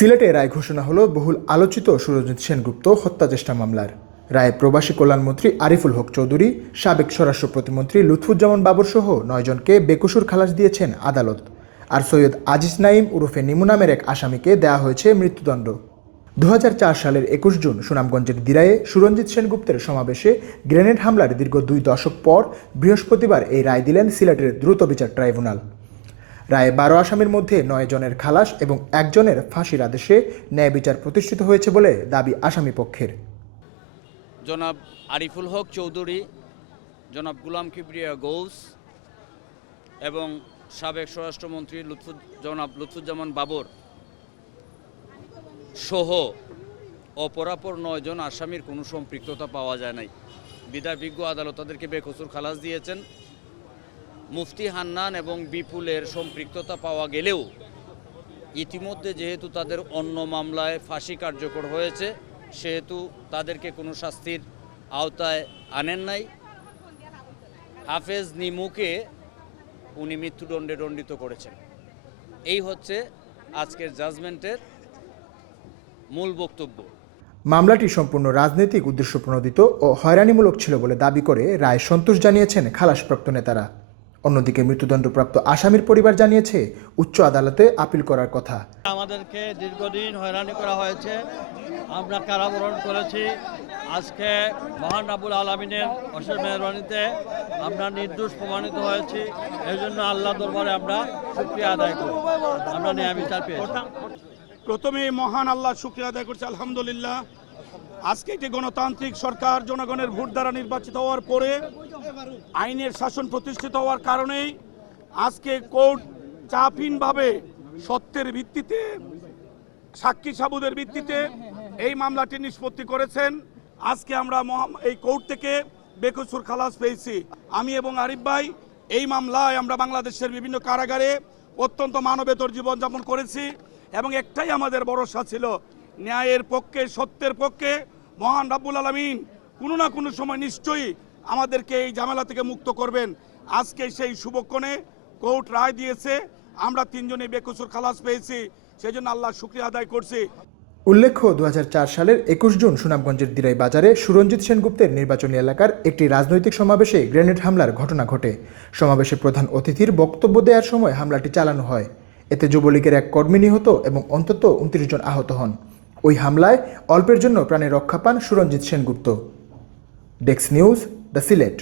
সিলেটে রায় ঘোষণা হলো বহুল আলোচিত সুরজিৎ সেনগুপ্ত হত্যাচেষ্টা মামলার। রায়ে প্রবাসী কল্যাণমন্ত্রী আরিফুল হক চৌধুরী, সাবেক স্বরাষ্ট্র প্রতিমন্ত্রী লুৎফুজ্জামান বাবর সহ ৯ জনকে বেকসুর খালাস দিয়েছেন আদালত। আর সৈয়দ আজিজ নাঈম ওরফে নিমু নামের এক আসামিকে দেওয়া হয়েছে মৃত্যুদণ্ড। ২০০৪ সালের ২১ জুন সুনামগঞ্জের দিরায়ে সুরঞ্জিত সেনগুপ্তের সমাবেশে গ্রেনেড হামলার দীর্ঘ ২ দশক পর বৃহস্পতিবার এই রায় দিলেন সিলেটের দ্রুত বিচার ট্রাইব্যুনাল। রায়ে ১২ আসামির মধ্যে ৯ জনের খালাস এবং ১ জনের ফাঁসির আদেশে ন্যায় বিচার প্রতিষ্ঠিত হয়েছে বলে দাবি আসামি পক্ষের। জনাব আরিফুল হক চৌধুরী, জনাব গুলাম কিবরিয়া গৌস এবং সাবেক স্বরাষ্ট্রমন্ত্রী জনাব লুৎফুজ্জামান বাবর সহ অপরাপর ৯ জন আসামির কোনো সম্পৃক্ততা পাওয়া যায় নাই। বিধায় বিজ্ঞ আদালত তাদেরকে বেকসুর খালাস দিয়েছেন। মুফতি হান্নান এবং বিপুলের সম্পৃক্ততা পাওয়া গেলেও ইতিমধ্যে যেহেতু তাদের অন্য মামলায় ফাঁসি কার্যকর হয়েছে, সেহেতু তাদেরকে কোনো শাস্তির আওতায় আনেন নাই। হাফেজ নিমুকে উনি মৃত্যুদণ্ডে দণ্ডিত করেছেন। এই হচ্ছে আজকের জাজমেন্টের মূল বক্তব্য। মামলাটি সম্পূর্ণ রাজনৈতিক উদ্দেশ্যপ্রণোদিত ও হয়রানিমূলক ছিল বলে দাবি করে রায় সন্তোষ জানিয়েছেন খালাসপ্রাপ্ত নেতারা। অন্যদিকে মৃত্যুদণ্ডপ্রাপ্ত আসামির পরিবার জানিয়েছে উচ্চ আদালতে আপিল করার কথা। আমাদেরকে দীর্ঘদিন হয়রানি করা হয়েছে, আমরা কারাবরণ করেছি। আজকে মহান রাব্বুল আলামিনের অশেষ মেহরবানিতে আমরা নির্দোষ প্রমাণিত হয়েছি। এই জন্য আল্লাহ দরবারে আমরা শুকরিয়া আদায় করি, আমরা ন্যায় বিচার পেয়েছি। প্রথমে মহান আল্লাহ শুকরিয়া আদায় করছি, আলহামদুলিল্লাহ। আজকে একটি গণতান্ত্রিক সরকার জনগণের ভোট দ্বারা নির্বাচিত হওয়ার পরে আইনের শাসন প্রতিষ্ঠিত হওয়ার কারণেই আজকে কোর্ট চাপহীনভাবে সত্যের ভিত্তিতে, সাক্ষী সাবুদের ভিত্তিতে এই মামলাটি নিষ্পত্তি করেছেন। আজকে আমরা এই কোর্ট থেকে বেকসুর খালাস পেয়েছি। আমি এবং আরিফ ভাই এই মামলায় আমরা বাংলাদেশের বিভিন্ন কারাগারে অত্যন্ত মানবেতর জীবনযাপন করেছি এবং একটাই আমাদের ভরসা ছিল, ন্যায়ের পক্ষে, সত্যের পক্ষে মহান রাব্বুল আলামিন কোনো না কোনো সময় নিশ্চয়ই আমাদেরকে এই ঝামেলা থেকে মুক্ত করবেন। আজকে সেই শুভক্ষণে কোর্ট রায় দিয়েছে, আমরা ৩ জনে বেকসুর খালাস পেয়েছি, সেই জন্য আল্লাহ শুকরিয়া আদায় করছি। উল্লেখ্য ২০০৪ সালের ২১ জুন সুনামগঞ্জের দিরাই বাজারে সুরঞ্জিত সেনগুপ্তের নির্বাচনী এলাকার একটি রাজনৈতিক সমাবেশে গ্রেনেড হামলার ঘটনা ঘটে। সমাবেশে প্রধান অতিথির বক্তব্য দেওয়ার সময় হামলাটি চালানো হয়। এতে যুবলীগের এক কর্মী নিহত এবং অন্তত ২৯ জন আহত হন। ওই হামলায় অল্পের জন্য প্রাণে রক্ষা পান Suranjit Sengupta. Desk news, the Sylhet.